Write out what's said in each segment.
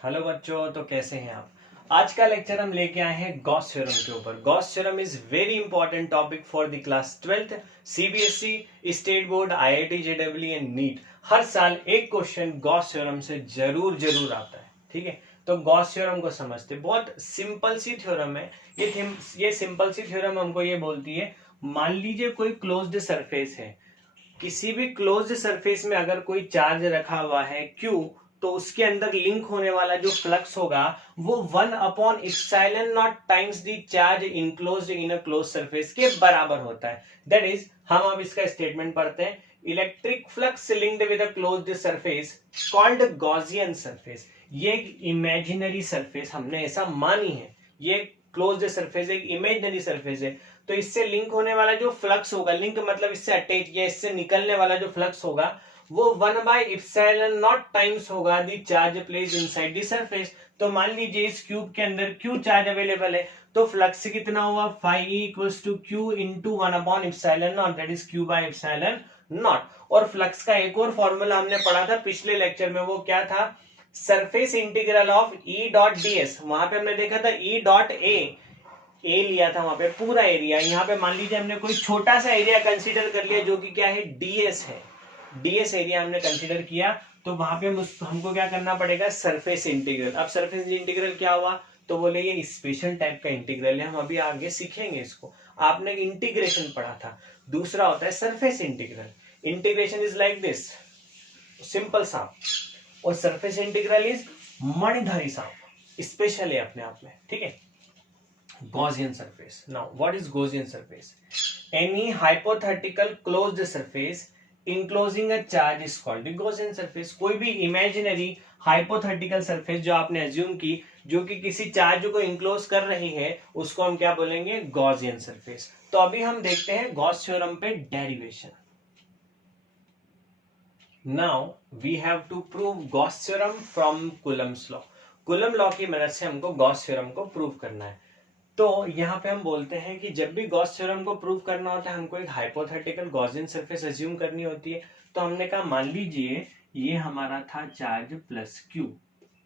Hello बच्चों, तो कैसे हैं आप। आज का लेक्चर हम लेके आए हैं गॉस थ्योरम के ऊपर। Gauss theorem is very important topic for the class 12th CBSE, state board, IIT JW and NEET. हर साल एक क्वेश्चन गॉस थ्योरम से जरूर आता है। ठीक है, तो गॉस थ्योरम को समझते, बहुत सिंपल सी थ्योरम है ये सिंपल सी थ्योरम हमको ये बोलती है, मान लीजिए कोई क्लोज्ड सरफेस है, किसी भी क्लोज्ड सरफेस में अगर कोई चार्ज रखा हुआ है Q, तो उसके अंदर लिंक होने वाला जो फ्लक्स होगा वो 1/ε0 times the charge enclosed in a closed surface के बराबर होता है। दैट इज, हम अब इसका स्टेटमेंट पढ़ते हैं। Electric flux linked with a closed surface called Gaussian surface. ये एक इमेजिनरी सरफेस हमने ऐसा मानी है, ये क्लोज्ड सरफेस एक इमेजिनरी सरफेस है। तो इससे लिंक होने वाला जो फ्लक्स होगा, लिंक मतलब इससे अटैच या इससे निकलने वाला जो फ्लक्स होगा वो 1/ε0 टाइम्स होगा the charge place inside the surface. तो मान लीजिए इस क्यूब के अंदर Q चार्ज अवेलेबल है, तो फ्लक्स कितना हुआ, phi E equals to Q into 1/ε0, that is Q/ε0। और फ्लक्स का एक और फॉर्मूला हमने पढ़ा था पिछले लेक्चर में, वो क्या था, surface integral of E dot ds। वहां पे हमने देखा था E डॉट ए लिया था, वहां पे पूरा एरिया। यहाँ पे मान लीजिए हमने कोई छोटा सा एरिया कंसीडर कर लिया जो कि क्या है, डीएस है, डीएस एरिया हमने कंसीडर किया। तो वहां पे हमको क्या करना पड़ेगा, सरफेस इंटीग्रल। अब सरफेस इंटीग्रल क्या हुआ, तो बोले ये स्पेशल टाइप का इंटीग्रल है, हम अभी आगे सीखेंगे इसको। आपने इंटीग्रेशन पढ़ा था, दूसरा होता है surface integral. Integration is like this, simple सांप, और सरफेस इंटीग्रल इज मणिधारी सांप, स्पेशल है अपने आप में। ठीक है, Gaussian surface. Now, what is Gaussian surface? Any hypothetical closed surface enclosing a charge is called the Gaussian surface. कोई भी imaginary hypothetical surface जो आपने assume की, जो कि किसी चार्ज को इंक्लोज कर रही है, उसको हम क्या बोलेंगे, Gaussian surface। तो अभी हम देखते हैं गॉस थ्योरम पे derivation. Now we have to prove Gauss theorem from Coulomb's law. Coulomb law की मदद से हमको गॉस थ्योरम को प्रूव करना है। तो यहाँ पे हम बोलते हैं कि जब भी गॉस थ्योरम को प्रूव करना होता है, हमको एक हाइपोथेटिकल गॉसियन सरफेस अज्यूम करनी होती है। तो हमने कहा मान लीजिए ये हमारा था चार्ज प्लस क्यू।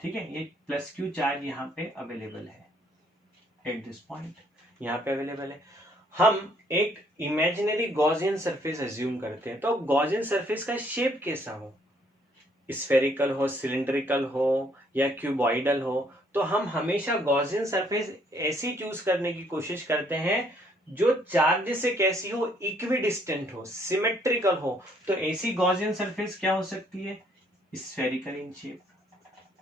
ठीक है, ये प्लस क्यू चार्ज यहाँ पे अवेलेबल है एट दिस पॉइंट, यहाँ पे अवेलेबल है। हम एक इमेजिनरी गॉसियन सरफेस अज्यूम करते हैं। तो गॉसियन सरफेस का शेप कैसा हो, स्फेरिकल हो, सिलिंड्रिकल हो या क्यूबॉइडल हो, तो हम हमेशा गॉसियन सरफेस ऐसी चूज करने की कोशिश करते हैं जो चार्ज से कैसी हो, इक्विडिस्टेंट हो, सिमेट्रिकल हो। तो ऐसी गॉसियन सरफेस क्या हो सकती है, स्फेरिकल इन शेप।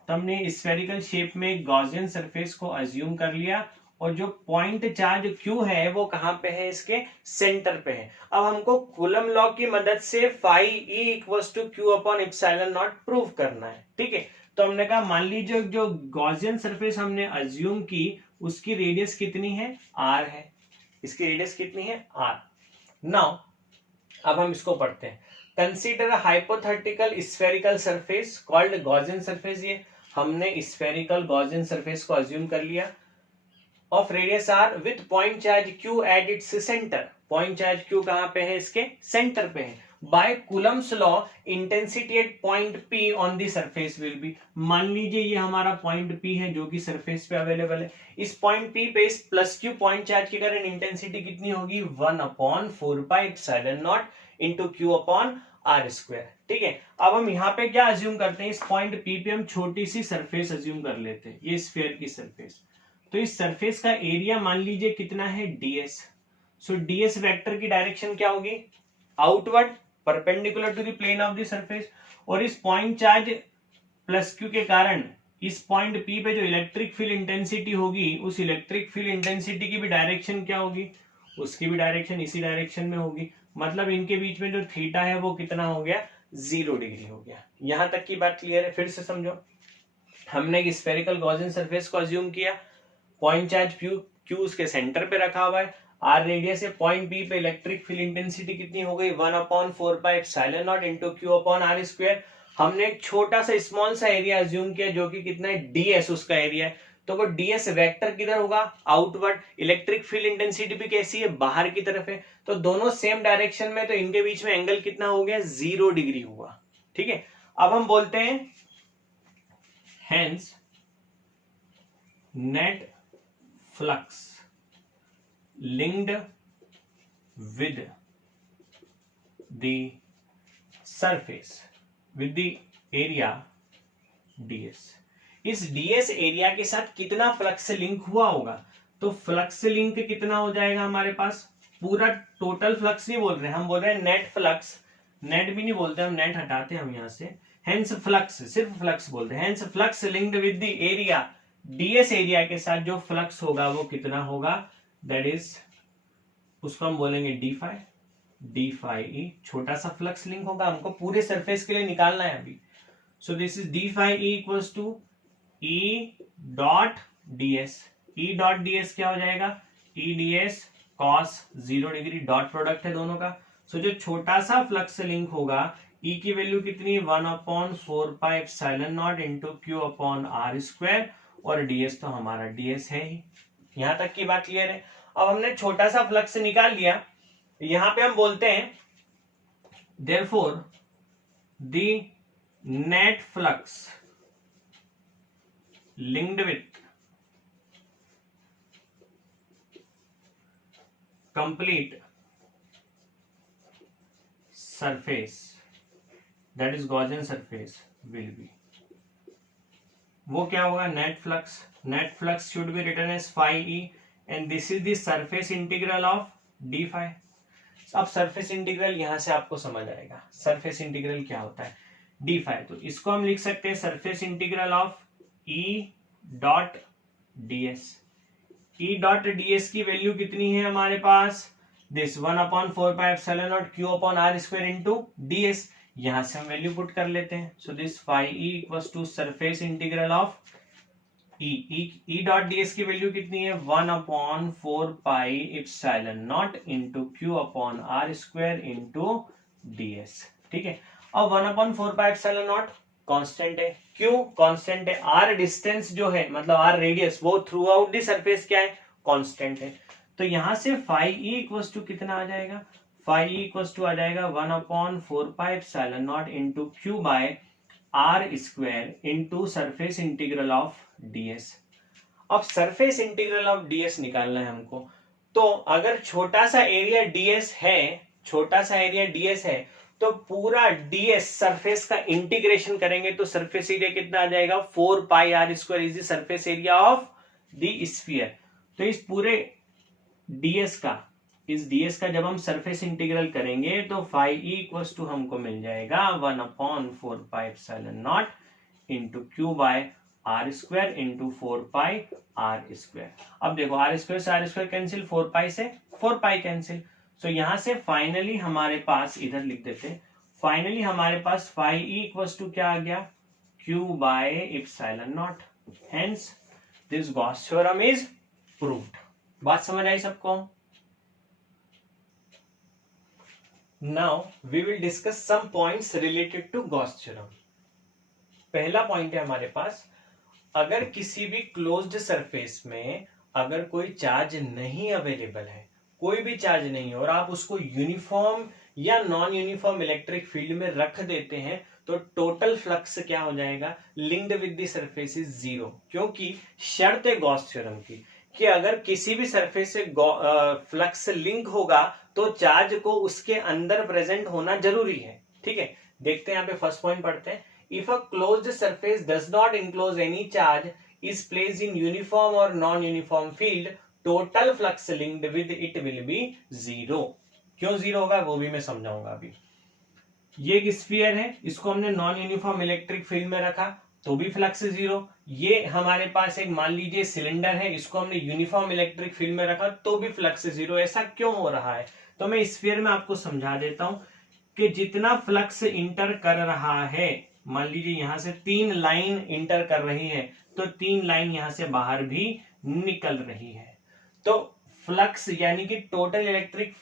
तो हमने स्फेरिकल शेप में गॉसियन सरफेस को अज्यूम कर लिया, और जो पॉइंट चार्ज Q है वो कहां पे है, इसके सेंटर पे है। अब हमको कूलम लॉ की मदद से phi E equals to Q/ε0 prove करना है। ठीक है, तो हमने कहा मान लीजिए जो गॉसियन सरफेस हमने अज्यूम की उसकी रेडियस कितनी है, R है, इसकी रेडियस कितनी है, R। नाउ अब हम इसको पढ़ते हैं। Consider hypothetical spherical surface called Gaussian surface. ये हमने स्फेरिकल गॉसियन सरफेस को अज्यूम कर लिया of radius R with point charge Q at its centre. Point charge Q कहां पे है, इसके सेंटर पे है। By Coulomb's law intensity at point P on the surface will be. मान लीजिए ये हमारा पॉइंट P है जो कि सरफेस पे अवेलेबल है। इस पॉइंट P पे इस प्लस Q पॉइंट चार्ज के कारण इंटेंसिटी कितनी होगी, 1/4πε0 इंटू Q/r²। ठीक है, अब हम यहाँ पे क्या अज्यूम करते हैं, इस पॉइंट P पे हम छोटी सी सरफेस अज्यूम कर लेते हैं, ये स्फीयर की सरफेस। तो इस सरफेस का एरिया मान लीजिए कितना है, ds। सो ds वेक्टर की डायरेक्शन क्या होगी, outward, perpendicular to the plane of the surface. और इस पॉइंट चार्ज प्लस Q के कारण इस पॉइंट P पे जो इलेक्ट्रिक फील्ड इंटेंसिटी होगी, उस इलेक्ट्रिक फील्ड इंटेंसिटी की भी डायरेक्शन क्या होगी, उसकी भी डायरेक्शन इसी डायरेक्शन में होगी। मतलब इनके बीच में जो थीटा है वो कितना हो गया, 0 डिग्री हो गया। यहां तक की बात क्लियर है, फिर से समझो। हमने एक स्फेरिकल गॉसियन सरफेस को अज्यूम किया, पॉइंट चार्ज Q उसके सेंटर पे रखा हुआ है, R रेडियस है, पॉइंट P पे इलेक्ट्रिक फील्ड इंटेंसिटी कितनी हो गई, 1/4πε0 इंटू Q/r²। हमने एक छोटा सा स्मॉल सा एरिया अज्यूम किया जो कि कितना है, ds उसका एरिया है। तो वो ds वेक्टर किधर होगा, आउटवर्ड। इलेक्ट्रिक फील्ड इंटेंसिटी भी कैसी है, बाहर की तरफ है। तो दोनों सेम डायरेक्शन में, तो इनके बीच में एंगल कितना हो गया, 0 डिग्री हुआ। ठीक है, अब हम बोलते हैं hence net flux linked with the surface with the area ds। इस ds एरिया के साथ कितना फ्लक्स लिंक हुआ होगा, तो फ्लक्स लिंक कितना हो जाएगा हमारे पास, पूरा टोटल फ्लक्स नहीं बोल रहे, हम बोल रहे हैं नेट फ्लक्स, नेट भी नहीं बोलते हम, नेट हटाते हैं हम यहां से, हेंस फ्लक्स, सिर्फ फ्लक्स बोलते हैं, hence flux linked with the area ds area के साथ जो फ्लक्स होगा वो कितना होगा, दैट इज उसको हम बोलेंगे डी फाई ई, छोटा सा फ्लक्स लिंक होगा, हमको पूरे सरफेस के लिए निकालना है अभी। So this is d phi E equals to E dot ds। E dot ds क्या हो जाएगा, E ds cos 0 degree, dot product है दोनों का। सो जो छोटा सा फ्लक्स लिंक होगा, ई की वैल्यू कितनी, 1/4πε0 into Q upon R square, और ds तो हमारा ds है ही। यहां तक की बात क्लियर है। अब हमने छोटा सा फ्लक्स निकाल लिया, यहां पे हम बोलते हैं therefore the net flux linked with complete surface that is Gaussian surface will be, वो क्या होगा, net flux should be written as phi E, and this is the surface integral of d phi. अब surface integral यहां से आपको समझ आएगा, surface integral क्या होता है, डी फाई, तो इसको हम लिख सकते हैं surface integral of E dot ds। E dot ds की वैल्यू कितनी है हमारे पास, this 1/4πε0 Q upon R square into ds, यहां से हम वैल्यू पुट कर लेते हैं। So this phi E equals to surface integral of E dot ds की वैल्यू कितनी है, 1/4πε0 into Q upon R square into ds। ठीक है, अब 1/4πε0 कांस्टेंट है, क्यों कांस्टेंट है, आर डिस्टेंस जो है मतलब आर रेडियस वो थ्रू आउट दी सरफेस क्या है, कांस्टेंट है। तो यहां से फाई ई इक्वल्स टू कितना आ जाएगा, फाई ई इक्वल्स टू आ जाएगा 1/4πε0 into Q by R square into surface integral of ds। अब सरफेस इंटीग्रल ऑफ ds निकालना है हमको, तो अगर छोटा सा एरिया ds है, तो पूरा ds सरफेस का इंटीग्रेशन करेंगे तो सरफेस एरिया कितना आ जाएगा, 4πr² is the surface area of the sphere. तो इस पूरे ds का जब हम सरफेस इंटीग्रल करेंगे तो फाई ई इक्वल्स टू हमको मिल जाएगा 1/4πε0 into Q by R square into 4πr²। अब देखो आर स्क्वायर से आर स्क्वायर कैंसिल, 4π से 4π कैंसिल, सो यहां से फाइनली हमारे पास, इधर लिख देते, फाइनली हमारे पास फाई ई इक्वल्स टू क्या आ गया, Q by ε0। Hence this Gauss theorem is proved. बात समझ आई सबको? Now we will discuss some points related to Gauss theorem. पहला पॉइंट है हमारे पास, अगर किसी भी क्लोज्ड सरफेस में अगर कोई चार्ज नहीं अवेलेबल है, कोई भी चार्ज नहीं है, और आप उसको यूनिफॉर्म या नॉन यूनिफॉर्म इलेक्ट्रिक फील्ड में रख देते हैं, तो टोटल फ्लक्स क्या हो जाएगा, linked with the surface is 0, क्योंकि शर्त है गॉस थ्योरम की कि अगर किसी भी सरफेस से फ्लक्स लिंक होगा तो चार्ज को उसके अंदर प्रेजेंट होना जरूरी है। ठीक है, देखते हैं यहाँ पे फर्स्ट पॉइंट पढ़ते हैं। If a closed surface does not enclose any charge is placed in uniform और non uniform field, total flux linked with it will be 0। क्यों 0 होगा वो भी मैं समझाऊंगा अभी। ये एक स्फीयर है, इसको हमने नॉन यूनिफॉर्म इलेक्ट्रिक फील्ड में रखा तो भी फ्लक्स 0। ये हमारे पास एक मान लीजिए सिलेंडर है, इसको हमने यूनिफॉर्म इलेक्ट्रिक फील्ड में रखा तो भी फ्लक्स 0। ऐसा क्यों हो रहा है, तो मैं स्फीयर में आपको समझा देता हूं कि जितना फ्लक्स इंटर कर रहा है, मान लीजिए यहां से 3 लाइन इंटर कर रही है, तो 3 लाइन यहां से बाहर भी निकल रही है, तो फ्लक्स यानी कि total electric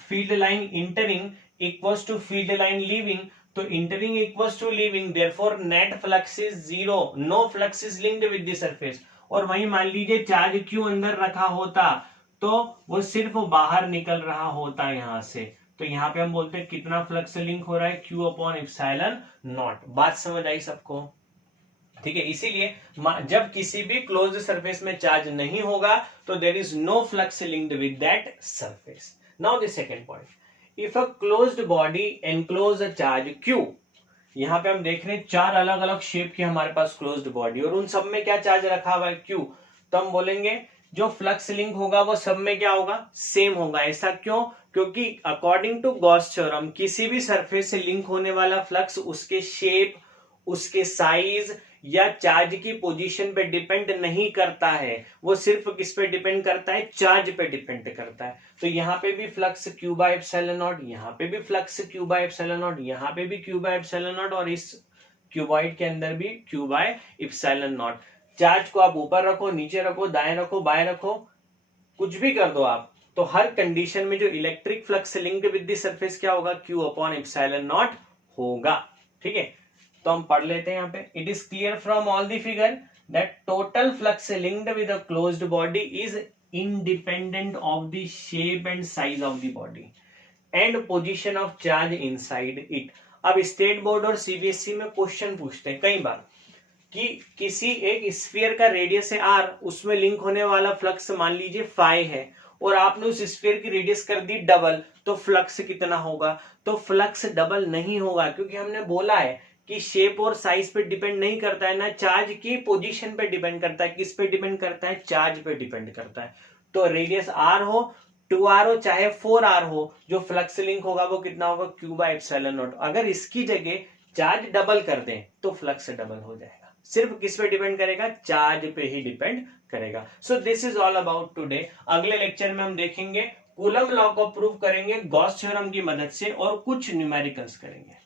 field line entering equals to field line leaving, तो entering equals to leaving, therefore net flux is 0, no flux is linked with the surface. और वहीं मान लीजिए चार्ज क्यू अंदर रखा होता तो वो सिर्फ बाहर निकल रहा होता यहां से, तो यहां पे हम बोलते हैं कितना फ्लक्स लिंक हो रहा है, क्यू अपॉन एप्सिलॉन नॉट। बात समझ आई सबको? ठीक है, इसीलिए जब किसी भी क्लोज्ड सरफेस में चार्ज नहीं होगा तो there is no flux linked with that surface. Now the second point, if a closed body enclose a charge Q. यहाँ पे हम देख रहे हैं चार अलग अलग शेप की हमारे पास क्लोज्ड बॉडी और उन सब में क्या चार्ज रखा हुआ है Q. तो हम बोलेंगे जो फ्लक्स लिंक होगा वो सब में क्या होगा, सेम होगा. ऐसा क्यों? क्योंकि अकॉर्डिंग टू गॉस थ्योरम किसी भी सरफेस से लिंक होने वाला फ्लक्स उसके शेप, उसके साइज या चार्ज की पोजीशन पे डिपेंड नहीं करता है. वो सिर्फ किस पे डिपेंड करता है, चार्ज पे डिपेंड करता है. तो यहाँ पे भी flux Q by epsilon not, यहाँ पे भी flux Q by epsilon not, यहाँ पे भी Q बाय एप्सिलॉन नॉट और इस क्यूबॉइड के अंदर भी Q by epsilon not. Charge को आप ऊपर रखो, नीचे रखो, दाएं रखो, बाएं रखो, कुछ भी कर दो आप, तो हर कंडीशन में जो electric flux linked with the surface क्या होगा, Q अपॉन एप्सिलॉन नॉट होगा. ठीक है, तो हम पढ़ लेते हैं यहाँ पे. It is clear from all the figure that total flux linked with a closed body is independent of the shape and size of the body and position of charge inside it. अब state board और CBSE में question पूछते हैं कई बार कि किसी एक sphere का रेडियस है r, उसमें लिंक होने वाला फ्लक्स मान लीजिए फाई है और आपने उस स्फीयर की रेडियस कर दी डबल, तो फ्लक्स कितना होगा? तो फ्लक्स डबल नहीं होगा, क्योंकि हमने बोला है कि शेप और साइज पे डिपेंड नहीं करता है, ना चार्ज की पोजीशन पे डिपेंड करता है. किस पे डिपेंड करता है? चार्ज पे डिपेंड करता है. तो रेडियस r हो, 2r हो, चाहे 4r हो, जो फ्लक्स लिंक होगा वो कितना होगा, Q बाय एप्सिलॉन नॉट. अगर इसकी जगह चार्ज डबल कर दें तो फ्लक्स डबल हो जाएगा. सिर्फ किस पे डिपेंड करेगा? चार्ज पे ही डिपेंड करेगा. सो this is all about today. अगले लेक्चर में हम देखेंगे कूलम लॉ को प्रूव करेंगे गॉस थ्योरम की मदद से और कुछ न्यूमेरिकल्स करेंगे.